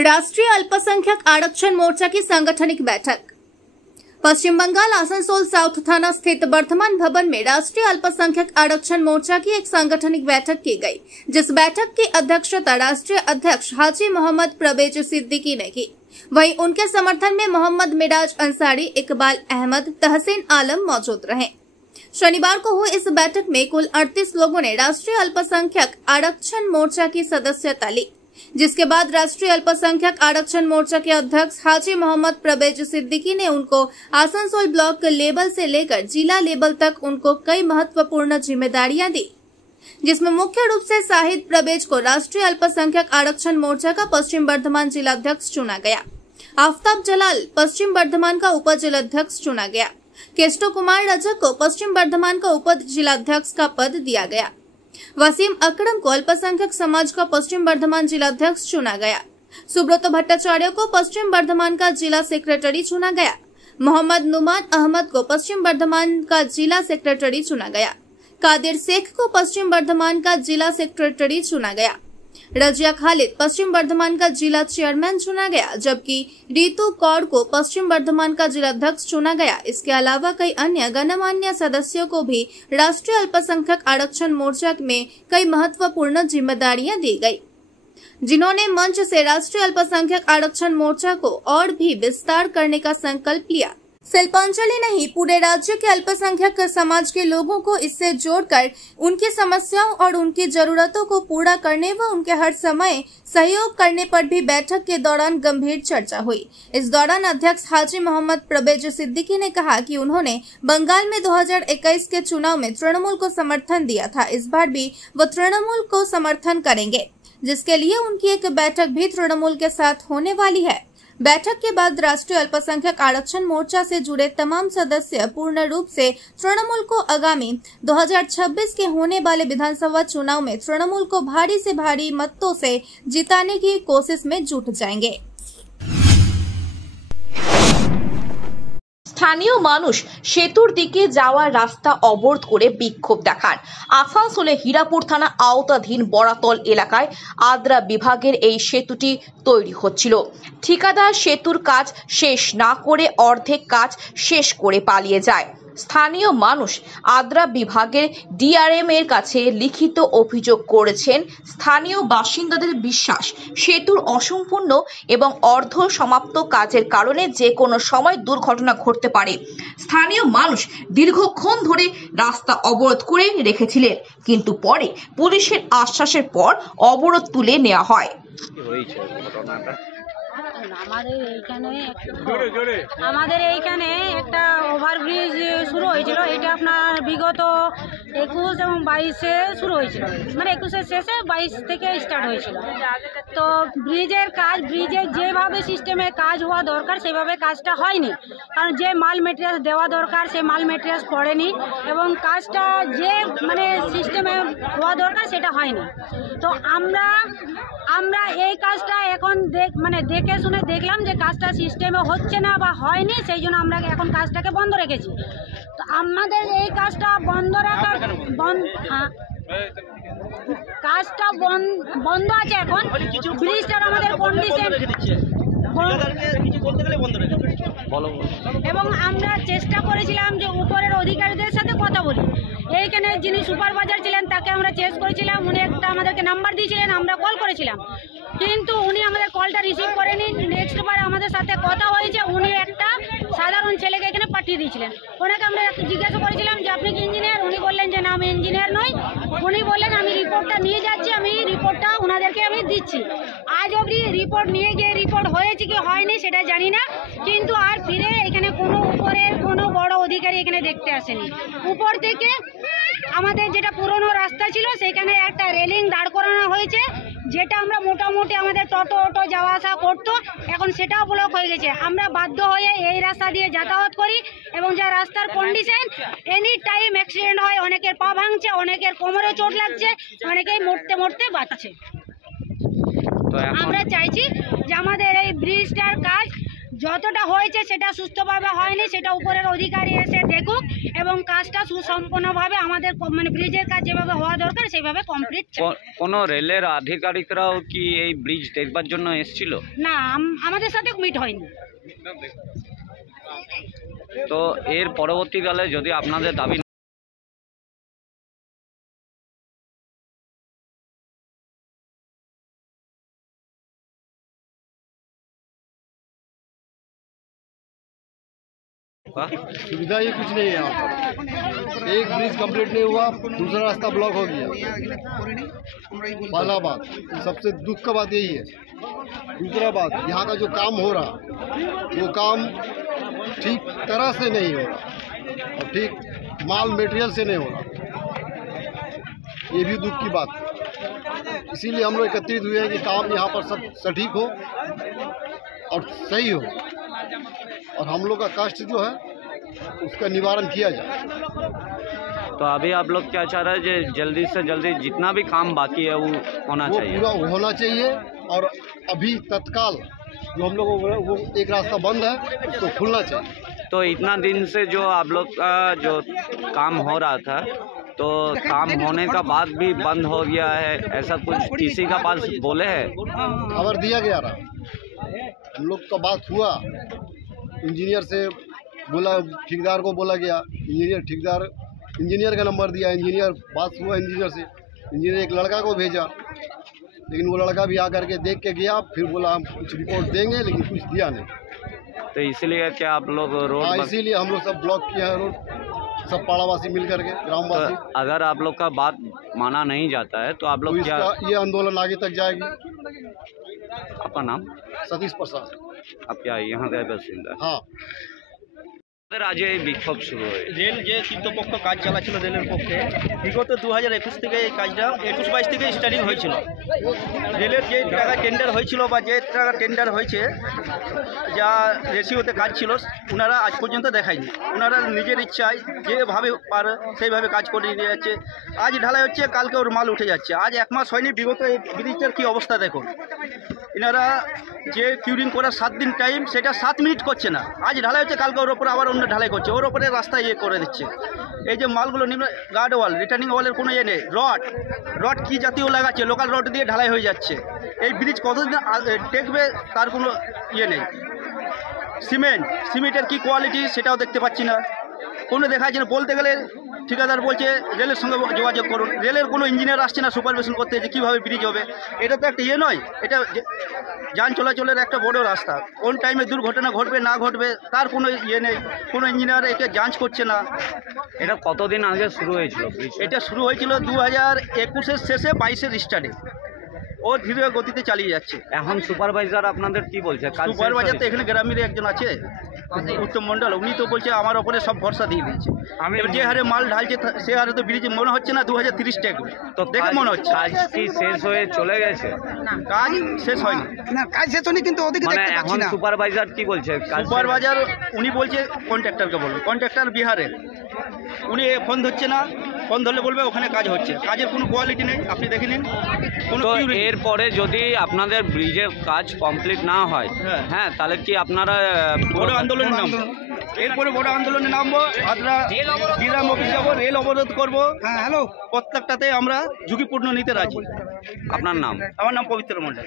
राष्ट्रीय अल्पसंख्यक आरक्षण मोर्चा की सांगठनिक बैठक। पश्चिम बंगाल आसनसोल साउथ थाना स्थित वर्तमान भवन में राष्ट्रीय अल्पसंख्यक आरक्षण मोर्चा की एक सांगठनिक बैठक की गई, जिस बैठक की अध्यक्षता राष्ट्रीय अध्यक्ष हाजी मोहम्मद परवेज सिद्दीकी ने की। वहीं उनके समर्थन में मोहम्मद मिराज अंसारी, इकबाल अहमद, तहसीन आलम मौजूद रहे। शनिवार को हुई इस बैठक में कुल 38 लोगों ने राष्ट्रीय अल्पसंख्यक आरक्षण मोर्चा की सदस्यता ली, जिसके बाद राष्ट्रीय अल्पसंख्यक आरक्षण मोर्चा के अध्यक्ष हाजी मोहम्मद परवेज सिद्दीकी ने उनको आसनसोल ब्लॉक लेवल से लेकर जिला लेवल तक उनको कई महत्वपूर्ण जिम्मेदारियां दी, जिसमें मुख्य रूप से शाहिद परवेज को राष्ट्रीय अल्पसंख्यक आरक्षण मोर्चा का पश्चिम वर्धमान जिलाध्यक्ष चुना गया। आफ्ताब जलाल पश्चिम वर्धमान का उप जिलाध्यक्ष चुना गया। केस्टो कुमार रजक को पश्चिम वर्धमान का उप जिलाध्यक्ष का पद दिया गया। वसीम अकरम को अल्पसंख्यक समाज का पश्चिम वर्धमान जिलाध्यक्ष चुना गया। सुब्रत भट्टाचार्य को पश्चिम वर्धमान का जिला सेक्रेटरी चुना गया। मोहम्मद नुमान अहमद को पश्चिम वर्धमान का जिला सेक्रेटरी चुना गया। कादिर शेख को पश्चिम वर्धमान का जिला सेक्रेटरी चुना गया। रजिया खालिद पश्चिम वर्धमान का जिला चेयरमैन चुना गया, जबकि रीतू कौर को पश्चिम वर्धमान का जिलाध्यक्ष चुना गया। इसके अलावा कई अन्य गणमान्य सदस्यों को भी राष्ट्रीय अल्पसंख्यक आरक्षण मोर्चा में कई महत्वपूर्ण जिम्मेदारियां दी गई, जिन्होंने मंच से राष्ट्रीय अल्पसंख्यक आरक्षण मोर्चा को और भी विस्तार करने का संकल्प लिया। शिल्पांजलि नहीं, पूरे राज्य के अल्पसंख्यक समाज के लोगों को इससे जोड़कर उनकी समस्याओं और उनकी जरूरतों को पूरा करने व उनके हर समय सहयोग करने पर भी बैठक के दौरान गंभीर चर्चा हुई। इस दौरान अध्यक्ष हाजी मोहम्मद परवेज सिद्दीकी ने कहा कि उन्होंने बंगाल में 2021 के चुनाव में तृणमूल को समर्थन दिया था। इस बार भी वो तृणमूल को समर्थन करेंगे, जिसके लिए उनकी एक बैठक भी तृणमूल के साथ होने वाली है। बैठक के बाद राष्ट्रीय अल्पसंख्यक आरक्षण मोर्चा से जुड़े तमाम सदस्य पूर्ण रूप से तृणमूल को आगामी 2026 के होने वाले विधानसभा चुनाव में तृणमूल को भारी से भारी मतों से जिताने की कोशिश में जुट जाएंगे। স্থানীয় মানুষ সেতুর দিকে যাওয়ার রাস্তা অবরোধ করে বিক্ষোভ দেখান। আসানসোলে হীরাপুর থানা আওতাধীন বড়াতল এলাকায় আদ্রা বিভাগের এই সেতুটি তৈরি হচ্ছিল। ঠিকাদার সেতুর কাজ শেষ না করে অর্ধেক কাজ শেষ করে পালিয়ে যায়। স্থানীয় মানুষ আদ্রা বিভাগের ডিআরএম এর কাছে লিখিত অভিযোগ করেছেন। স্থানীয় বাসিন্দাদের বিশ্বাস, সেতুর অসম্পূর্ণ এবং অর্ধ সমাপ্ত কাজের কারণে যে কোনো সময় দুর্ঘটনা ঘটতে পারে। স্থানীয় মানুষ দীর্ঘক্ষণ ধরে রাস্তা অবরোধ করে রেখেছিলেন, কিন্তু পরে পুলিশের আশ্বাসের পর অবরোধ তুলে নেওয়া হয়। আমাদের এইখানে একটা ওভারব্রিজ শুরু হয়েছিল। এটা আপনার বিগত 21 এবং 22-এ শুরু হয়েছিল, মানে 21-এর শেষে 22 থেকে স্টার্ট হয়েছিল। তো ব্রিজের যেভাবে সিস্টেমে কাজ হওয়া দরকার সেভাবে কাজটা হয়নি, কারণ যে মাল মেটেরিয়াল দেওয়া দরকার সে মাল মেটেরিয়াল পড়েনি এবং কাজটা যে মানে সিস্টেমে হওয়া দরকার সেটা হয়নি। তো আমরা এই কাজটা এখন দেখে শুনে দেখলাম যে কাজটা সিস্টেমে হচ্ছে না বা হয়নি, সেই জন্য আমরা এখন কাজটাকে বন্ধ রেখেছি। তো আমাদের এই কাজটা বন্ধ রাখার কাজটা বন্ধ আছে এখন। ব্রিজটার আমাদের কন্ডিশন এবং আমরা চেষ্টা করেছিলাম যে উপরের অধিকারীদের সাথে কথা বলি। এইখানে যিনি সুপারভাইজার ছিলেন তাকে আমরা চেঞ্জ করেছিলাম, উনি একটা আমাদেরকে নাম্বার দিয়েছিলেন, আমরা কল করেছিলাম, কিন্তু উনি আমাদের কলটা রিসিভ করেনি। নেক্সট বার আমাদের সাথে কথা হয়েছে, উনি একটা সাধারণ ছেলেকে এখানে পাঠিয়ে দিয়েছিলেন। ওনাকে আমরা জিজ্ঞাসা করেছিলাম যে আপনি কি ইঞ্জিনিয়ার? উনি বললেন যে না আমি ইঞ্জিনিয়ার নই। উনি বললেন আমি রিপোর্টটা নিয়ে যাচ্ছি, আমি রিপোর্টটা ওনাদেরকে আমি দিচ্ছি। আজ অবধি রিপোর্ট নিয়ে গিয়ে রিপোর্ট হয়েছে কি হয়নি সেটা জানি না, কিন্তু আর ফিরে এখানে কোনো উপরের কোনো বড় অধিকারী এখানে দেখতে আসেনি। উপর থেকে আমাদের যেটা পুরনো রাস্তা ছিল সেখানে একটা রেলিং দাঁড় করানো হয়েছে, যেটা আমরা মোটামুটি আমাদের টোটো যাওয়া আসা করতো, এখন সেটাও ব্লক হয়ে গেছে। আমরা বাধ্য হয়ে এই রাস্তা দিয়ে যাতায়াত করি এবং যা রাস্তার কন্ডিশন এনি টাইম অ্যাক্সিডেন্ট হয়, অনেকের পা ভাঙছে, অনেকের কোমরে চোট লাগছে, অনেকেই মরতে বাঁচছে। আমরা চাইছি যে আমাদের এই ব্রিজটার কাজ যতটা হয়েছে সেটা সুস্থভাবে হয়নি, সেটা উপরের অধিকারী এসে দেখুক এবং কাজটা সুসম্পন্নভাবে আমাদের মানে ব্রিজের কাজ যেভাবে হওয়া দরকার সেভাবে কমপ্লিট। কোনো রেলের আধিকারিকরাও কি এই ব্রিজ দেখবার জন্য এসেছিল? না, আমাদের সাথে মিট হয়নি। তো এর পরবর্তীকালে যদি আপনাদের দাবি सुविधा ही कुछ नहीं है यहाँ पर। एक ब्रिज कंप्लीट नहीं हुआ, दूसरा रास्ता ब्लॉक हो गया। पहला बात, सबसे दुख का बात यही है। दूसरा बात, यहाँ का जो काम हो रहा वो काम ठीक तरह से नहीं हो रहा और ठीक माल मटेरियल से नहीं हो रहा, ये भी दुख की बात है। इसीलिए हम लोग एकत्रित हुए हैं कि काम यहाँ पर सब सटीक हो और सही हो और हम लोग का कष्ट जो है उसका निवारण किया जाए। तो अभी आप लोग क्या चाह रहे हैं? जल्दी से जल्दी जितना भी काम बाकी है वो होना चाहिए, पूरा होना चाहिए और अभी तत्काल जो हम लोग वो एक रास्ता बंद है उसको खुलना चाहिए। तो इतना दिन से जो आप लोग का जो काम हो रहा था तो काम होने का बाद भी बंद हो गया है, ऐसा कुछ किसी का पास बोले है? खबर दिया गया रहा, हम लोग का बात हुआ, इंजीनियर से बोला, ठेकेदार को बोला गया, इंजीनियर का नंबर दिया, इंजीनियर बात हुआ इंजीनियर से, इंजीनियर एक लड़का को भेजा, लेकिन वो लड़का भी आकर के देख के गया, फिर बोला हम कुछ रिपोर्ट देंगे, लेकिन कुछ दिया नहीं। तो इसलिए क्या आप लोग रोड इसीलिए हम लोग सब ब्लॉक किया है रोड, सब पाड़ावासी मिल करके, ग्रामवासी। तो अगर आप लोग का बात माना नहीं जाता है तो आप लोग तो क्या? ये आंदोलन आगे तक जाएगी। आपका नाम? सतीश प्रसाद। आप क्या यहाँ गए बासिंदा? हाँ, আজ এই বিক্ষোভ শুরু হয়েছে। রেল যে কর্তৃপক্ষ কাজ চালাচ্ছিল রেলের পক্ষে বিগত 2021 থেকে এই কাজটা 21-22 থেকে স্টার্টিং হয়েছিল। রেলের যে টাকা টেন্ডার হয়েছিল বা যে টাকা টেন্ডার হয়েছে যা রেশিওতে কাজ ছিল ওনারা আজ পর্যন্ত দেখায়নি। ওনারা নিজের ইচ্ছায় যেভাবে পারে সেইভাবে কাজ করে নিয়ে যাচ্ছে। আজ ঢালাই হচ্ছে, কালকে ওর মাল উঠে যাচ্ছে। আজ 1 মাস হয়নি, বিগত এই ব্রিজটার কী অবস্থা দেখুন। এনারা যে কিউরিং করার 7 দিন টাইম সেটা 7 মিনিট করছে না। আজ ঢালাই হচ্ছে, কালকে ওর ওপর আবার অন্য ঢালাই করছে, ওর ওপরে রাস্তায় করে দিচ্ছে। এই যে মালগুলো নিম্ন গার্ড ওয়াল, রিটার্নিং ওয়ালের কোনো ইয়ে নেই। রড কী জাতীয় লাগাচ্ছে, লোকাল রড দিয়ে ঢালাই হয়ে যাচ্ছে। এই ব্রিজ কতদিন টেকবে তার কোনো ইয়ে নেই। সিমেন্টের কী কোয়ালিটি সেটাও দেখতে পাচ্ছি না, কোনো দেখা যাচ্ছে না। বলতে গেলে ঠিকাদার বলছে রেলের সঙ্গে যোগাযোগ করুন, রেলের কোনো ইঞ্জিনিয়ার আসছে না সুপারভিশন করতে যে কীভাবে ব্রিজ হবে। এটা তো একটা ইয়ে নয়, এটা যান চলাচলের একটা বড় রাস্তা। কোন টাইমে দুর্ঘটনা ঘটবে না ঘটবে তার কোনো ইয়ে নেই, কোনো ইঞ্জিনিয়ার একে যাঞ্চ করছে না। এটা কতদিন আগে শুরু হয়েছিল? এটা শুরু হয়েছিল 2021-এর শেষে, 22-এর স্টার্টে। ও ধীরে গতিতে চালিয়ে যাচ্ছে। এখন সুপারভাইজার আপনাদের কি বলছে? সুপারভাইজার তো এখানে গ্রামের একজন আছে, উত্তম মণ্ডল, উনি তো বলছে আমার ওপরে সব ভরসা দিয়ে দিয়েছে। এবার যে হারে মাল ঢালছে সে হারে তো ব্রিজ মনে হচ্ছে না 2030 টেকবে। তো দেখে মনে হচ্ছে কাজ কি শেষ হয়ে চলে গেছে? কাজ শেষ হয়নি, না কাজ শেষ হয়নি, কিন্তু ওদিকে মানে দেখতে পাচ্ছি এখন না। সুপারভাইজার কি বলছে? সুপারভাইজার উনি বলছে কন্ট্রাক্টরকে বলবে, কন্ট্রাক্টর বিহারে, উনি ফোন ধরছে না। ফোন ধরলে বলবে ওখানে কাজ হচ্ছে, কাজের কোনো কোয়ালিটি নেই, আপনি দেখে নিন। কোনো তো এরপরে যদি আপনাদের ব্রিজের কাজ কমপ্লিট না হয়, হ্যাঁ, তাহলে কি আপনারা বড় আন্দোলনে নামবো? এরপরে বড় আন্দোলনে নামবো, আমরা ডিরাম অফিস যাবো, রেল অবরোধ করবো। হ্যাঁ, হ্যালো, প্রত্যেকটাতে আমরা ঝুঁকিপূর্ণ নিতে রাজি। আপনার নাম? আমার নাম পবিত্র মণ্ডল।